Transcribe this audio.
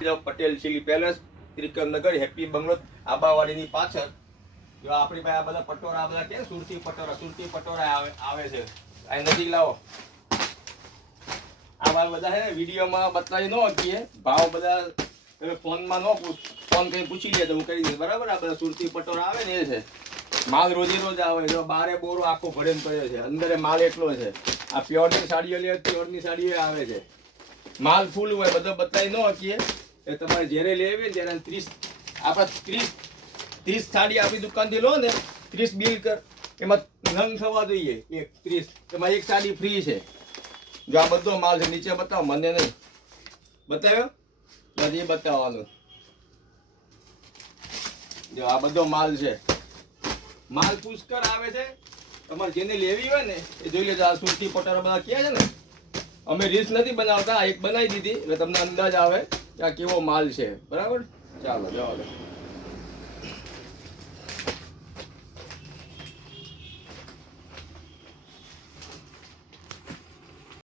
Patel chilli palace, ત્રિકમનગર, happy બંગલો, આબાવાડીની પાછળ. જો આપણી પાસે આ બધા પટોરા, બધા કે સુરતી પટોરા આવે છે. આ નજીક લાવો. આ બધા છે વિડીયોમાં બતાવી ન શકીએ, ભાવ બધા તમે ફોનમાં ફોન કરી પૂછી લે તો હું કરી દઈશ, બરાબર. આ બધા સુરતી પટોરા આવે ને એ છે. માલ રોજે રોજ આવે. જો બારે બોરો આખો ભરીને પડ્યો છે, અંદર માલ એટલો છે. આ પ્યોરની સાડીઓ લે, પ્યોરની સાડીઓ આવે છે. માલ ફૂલ હોય, બધો બતાવી ન શકીએ. એ તમારે જ્યારે લેવી ને ત્યારે 30 સાડી આપણી દુકાનથી લો ને, 30 બિલ કર, એમાં નંગ થવા જોઈએ. 30 એમાં એક સાડી ફ્રી છે. જો આ બધો માલ છે, નીચે બતાવો, મને નહીં બતાવ્યો નથી બતાવવાનું. જો આ બધો માલ છે, માલ પુષ્કળ આવે છે. તમારે જેને લેવી હોય ને એ જોઈ લેજો. આ સુરતી પટોરા બધા કહે છે ને, અમે રીલ્સ નથી બનાવતા, એક બનાવી દીધી એટલે તમને અંદાજ આવે કે આ કેવો માલ છે, બરાબર. ચાલો જવા દો.